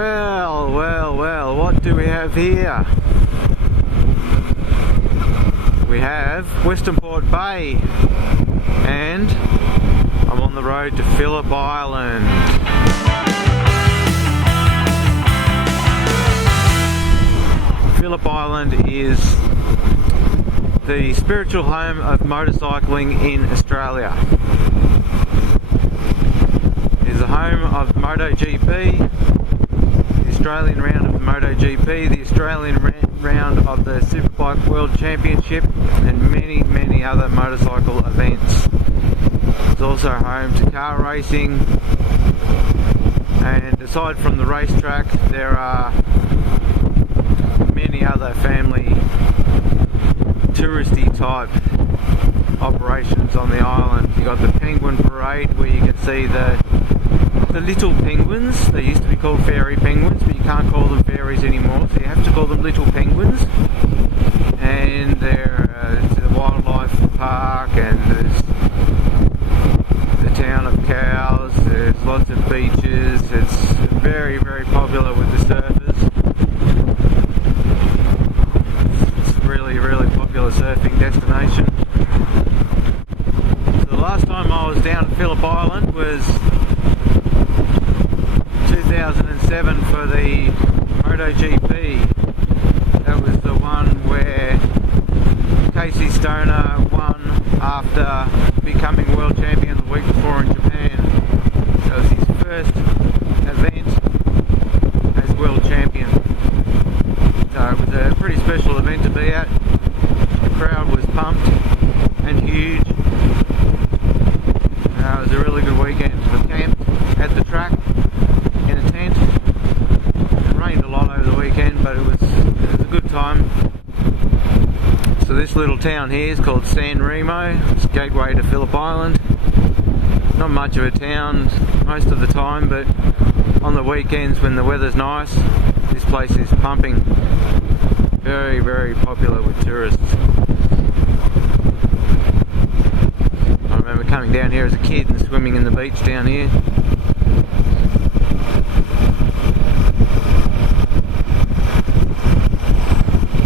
Well, well, well, what do we have here? We have Western Port Bay, and I'm on the road to Phillip Island. Phillip Island is the spiritual home of motorcycling in Australia. It is the home of MotoGP, the Australian round of the MotoGP, the Australian round of the Superbike World Championship, and many, many other motorcycle events. It's also home to car racing, and aside from the racetrack, there are many other family touristy type operations on the island. You've got the penguin parade where you can see the little penguins. They used to be called fairy penguins, but you can't call them fairies anymore, so you have to call them little penguins. And there's a wildlife park, and there's the town of cows, there's lots of beaches. It's very, very popular with the surfers. It's really, really popular surfing destination. So the last time I was down at Phillip Island was 2007 for the MotoGP. That was the one where Casey Stoner won after becoming world champion the week before in Japan. That was his first event as world champion. So it was a pretty special event to be at. The crowd was pumped and huge. It was a really good weekend. We camped at the track in a tent. It rained a lot over the weekend, but it was a good time. So this little town here is called San Remo. It's gateway to Phillip Island. Not much of a town most of the time, but on the weekends when the weather's nice, this place is pumping. Very, very popular with tourists. I remember coming down here as a kid and swimming in the beach down here.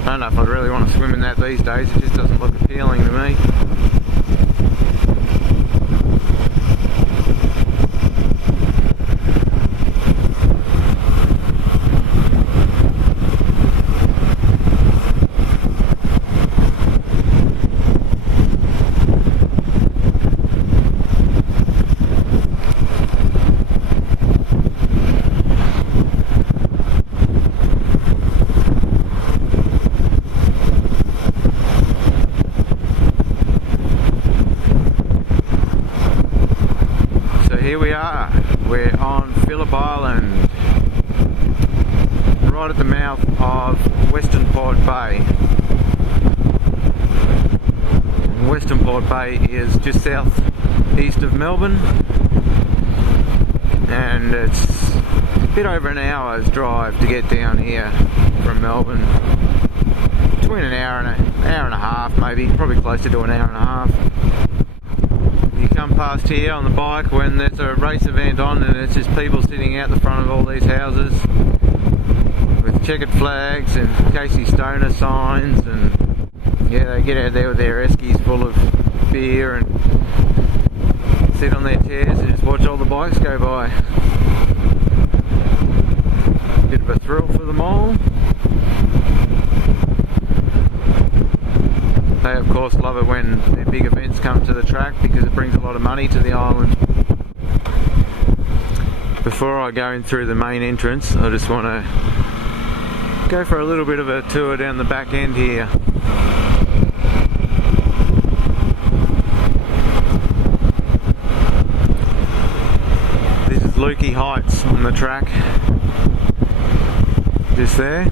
I don't know if I'd really want to swim in that these days, it just doesn't look appealing to me. Here we are, we're on Phillip Island, right at the mouth of Western Port Bay. Western Port Bay is just south east of Melbourne, and it's a bit over an hour's drive to get down here from Melbourne. Between an hour and a half, maybe, probably closer to an hour and a half. You come past here on the bike when there's a race event on, and it's just people sitting out the front of all these houses with checkered flags and Casey Stoner signs, and yeah, they get out there with their eskies full of beer and sit on their chairs and just watch all the bikes go by. Bit of a thrill for them all. They of course love it when their big events come to the track because it brings a lot of money to the island. Before I go in through the main entrance, I just want to go for a little bit of a tour down the back end here. This is Lukey Heights on the track, just there.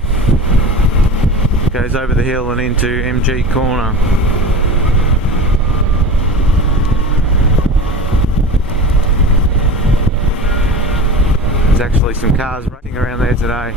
Goes over the hill and into MG Corner. There's actually some cars racing around there today.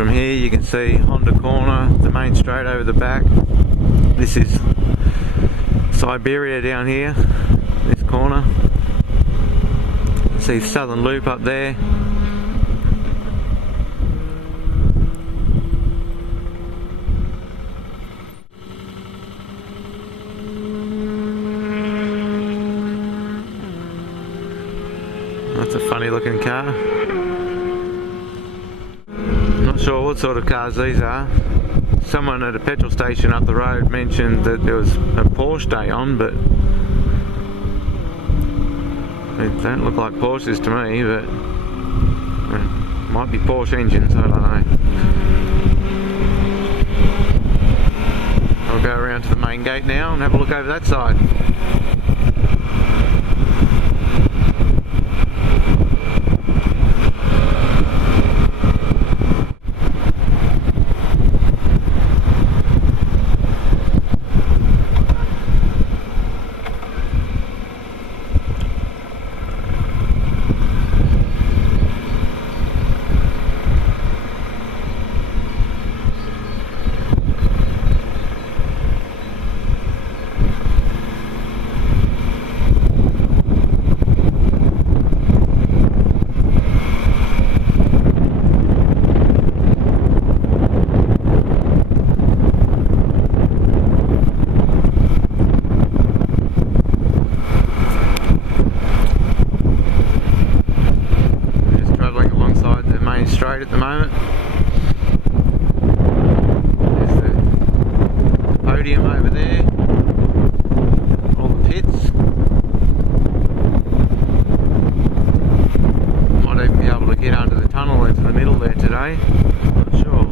from here you can see Honda Corner, the main straight over the back. This is Siberia down here, this corner. See Southern Loop up there. That's a funny looking car. Not sure what sort of cars these are. Someone at a petrol station up the road mentioned that there was a Porsche day on, but they don't look like Porsches to me, but might be Porsche engines, I don't know. I'll go around to the main gate now and have a look over that side. Straight at the moment. There's the podium over there, all the pits. Might even be able to get under the tunnel into the middle there today, not sure.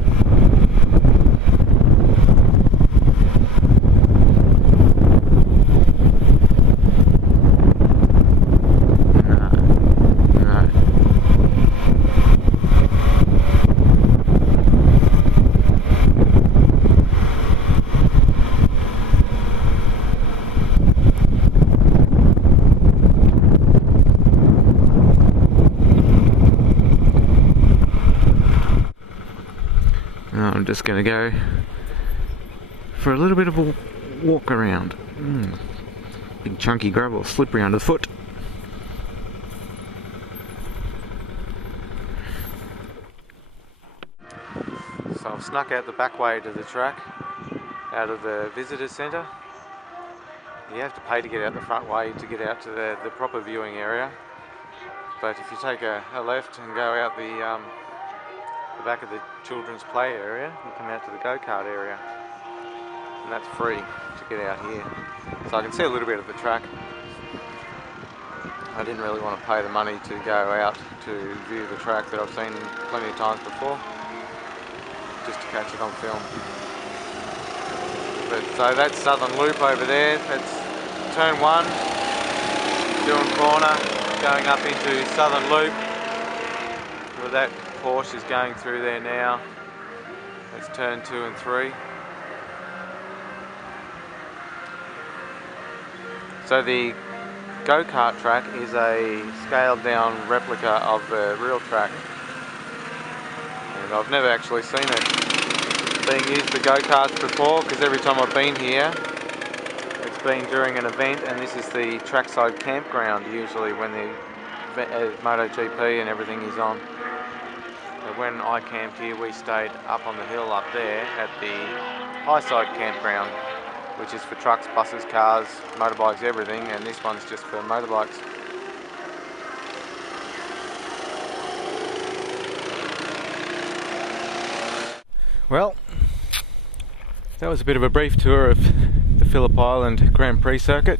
I'm just going to go for a little bit of a walk around. Big chunky gravel, slippery underfoot. So I've snuck out the back way to the track, out of the visitor centre. You have to pay to get out the front way to get out to the proper viewing area. But if you take a left and go out the back of the children's play area, you come out to the go-kart area, and that's free to get out here. So I can see a little bit of the track. I didn't really want to pay the money to go out to view the track that I've seen plenty of times before, just to catch it on film. But so that's Southern Loop over there. That's turn 1, Dillon Corner, going up into Southern Loop, where that Porsche is going through there now. That's turn 2 and 3. So the go-kart track is a scaled down replica of the real track, and I've never actually seen it being used for go-karts before, because every time I've been here it's been during an event, and this is the trackside campground usually when the MotoGP and everything is on. When I camped here, we stayed up on the hill up there at the Highside campground, which is for trucks, buses, cars, motorbikes, everything, and this one's just for motorbikes. Well, that was a bit of a brief tour of the Phillip Island Grand Prix circuit.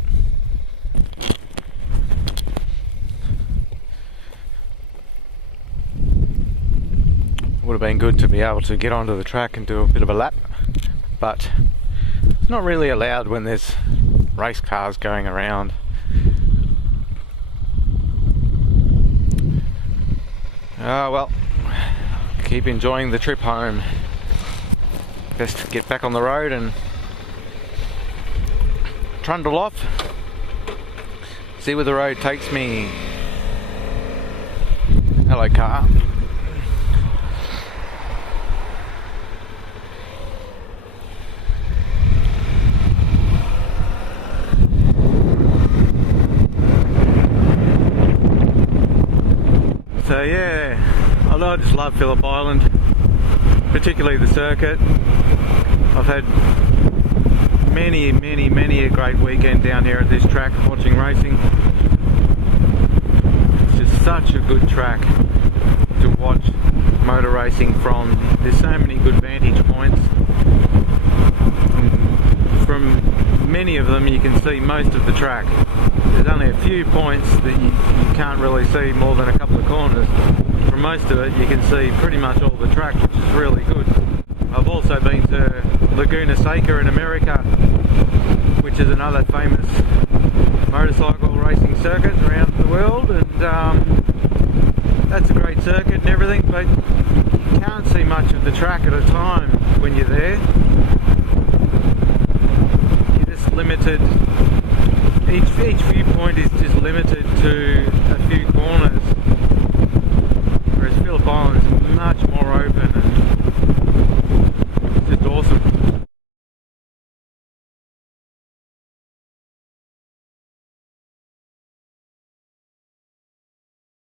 Would have been good to be able to get onto the track and do a bit of a lap, but it's not really allowed when there's race cars going around. Well, keep enjoying the trip home. Best to get back on the road and trundle off, see where the road takes me. Hello, car. So yeah, I just love Phillip Island, particularly the circuit. I've had many a great weekend down here at this track watching racing. It's just such a good track to watch motor racing from. There's so many good vantage points. From many of them you can see most of the track. There's only a few points that you can't really see more than a couple of corners. For most of it you can see pretty much all the track, which is really good. I've also been to Laguna Seca in America, which is another famous motorcycle racing circuit around the world, and that's a great circuit and everything, but you can't see much of the track at a time when you're there. You're just limited. Each viewpoint is just limited to a few corners.